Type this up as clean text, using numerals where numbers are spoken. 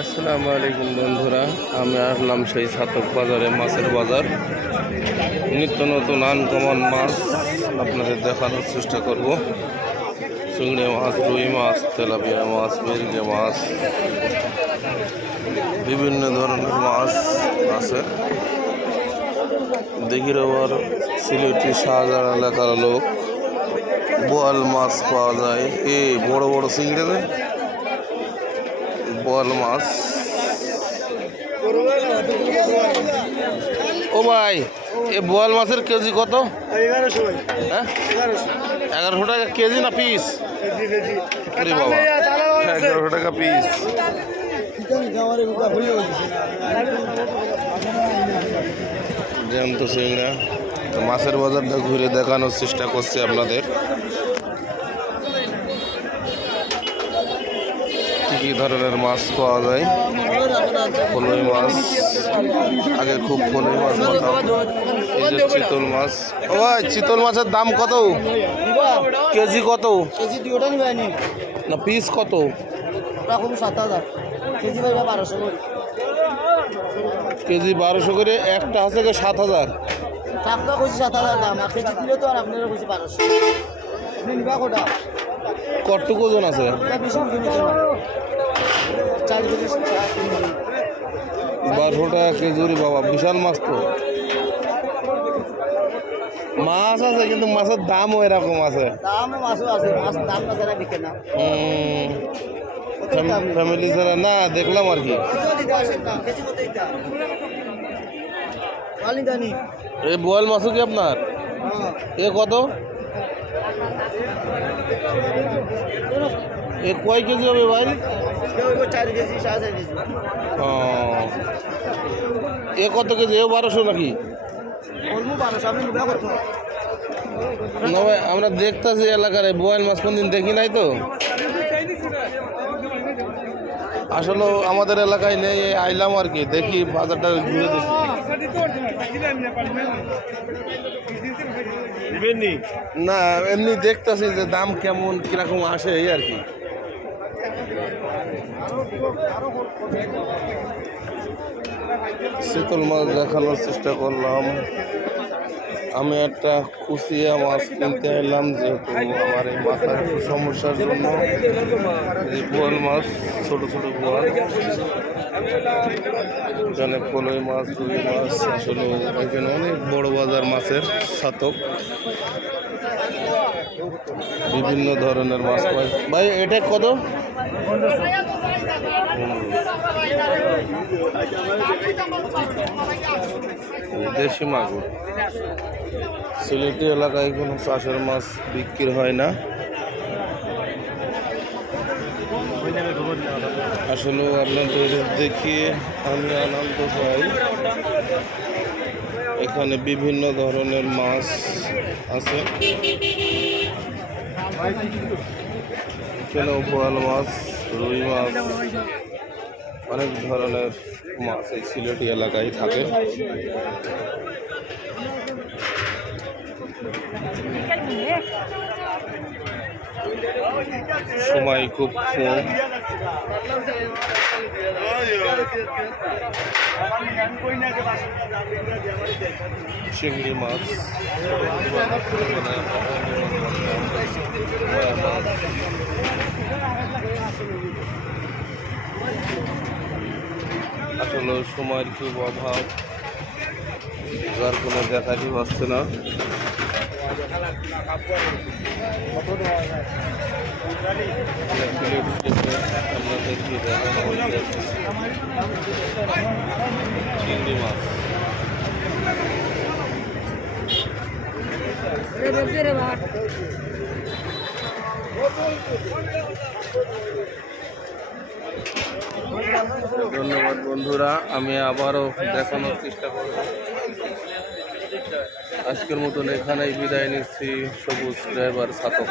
আসসালামু আলাইকুম বন্ধুরা, আমি আসলাম সেই ছাতক বাজারে, মাছের বাজার। নিত্য নতুন আনকমন মাছ আপনাদের দেখানোর চেষ্টা করব। চিংড়ি মাছ, রুই মাছ, তেলাপিয়া মাছ, মিরগে মাছ, বিভিন্ন ধরনের মাছ আছে। দেখির আবার সিলেটি শাহজাহান এলাকার লোক বোয়াল মাছ পাওয়া যায়। এই বড় বড় চিংড়ি দেয় বোয়াল মাছ। ও ভাই, এ বোয়াল মাছের কেজি কত? 1100। হ্যাঁ, 1100 টাকা কেজি না পিস? আরে বাবা, 1100 টাকা পিস। জ্যান্ত চিংড়া। মাছের বাজারটা ঘুরে দেখানোর চেষ্টা করছি আপনাদের। কি ধরনের মাছ পাওয়া যায়? ফলই মাছ, আগে খুব ফলই মাছ পেতাম। এই যে চিতল মাছ। ও ভাই, চিতল মাছের দাম কত? কেজি কত? কেজি দুটোটা নিবানি না পিস কত? রাখুন 7000 কেজি ভাই 1200 করে। কেজি 1200 করে, একটা আছে 7000। টাকা কইছি 7000 দাম, আর কেজি দিলে তো আর আপনারা কইছি 1200। আপনি নিবা কোটা? কতটুকু ওজন আছে? এটা 20 কেজি নিতে 4 কেজি 1200 টাকা কেজি। বাবা, বিশাল মাছ তো। মাছ আছে কিন্তু মাছের দামও এরকম আছে। দাম মাছও আছে, মাছ দাম না যারা বিকে না। ফ্যামিলি ছাড়া না, দেখলাম আর কি। কত দিতে আসেন না, কেজি কত দিতা? ওয়ালি দানি। এই বোয়াল মাছও কি আপনার? হ্যাঁ। এ কত? এ কয় কেজি হবে ভাই? কেউ 4 কেজি 4.5 কেজি। ও, এ কত কেজি? এও 1200 নাকি? বলবো 1200, আপনি নিবা কত? না ভাই, আমরা দেখতেছি এলাকার এই বোয়াল মাছ কোনদিন দেখি নাই তো। আসলে আমাদের এলাকায় নেই, আইলাম আর কি, দেখি বাজারটা ঘুরে দেখি। না, এমনি দেখতেছি যে দাম কেমন কিরকম আসে, এই আর কি। চিতল মাছ দেখানোর চেষ্টা করলাম। আমি একটা কুচিয়া মাছ কিনতে এলাম, যেহেতু আমার এই মাথার একটু সমস্যার জন্য। এই বোয়াল মাছ, ছোট ছোট বোয়াল। এখানে ফলই মাছ, রুই মাছ। আসলে এখানে অনেক বড় বাজার মাছের ছাতক, বিভিন্ন ধরনের মাছ পাই। ভাই, এটা কত? দেশি মাগুর। সিলেটি এলাকায় কোনো চাষের মাছ বিক্রি হয় না। আসলে আপনাদের দেখিয়ে আমি আনন্দ পাই। এখানে বিভিন্ন ধরনের মাছ আছে। এখানেও বোয়াল মাছ, রুই মাছ, অনেক ধরনের মাছ এই সিলেটি এলাকায় থাকে। সময় খুব কম। চিংড়ি মাছ, আসলে সময়ের খুব অভাব, যার কোনো দেখাই পাচ্ছে না। আপনাদেরকে দেখানো হচ্ছে চিংড়ি মাছ। ধন্যবাদ বন্ধুরা, আমি আবারও দেখানোর চেষ্টা করব। আজকের মতন এখানেই বিদায় নিচ্ছি। সবুজ ড্রাইভার ছাতক।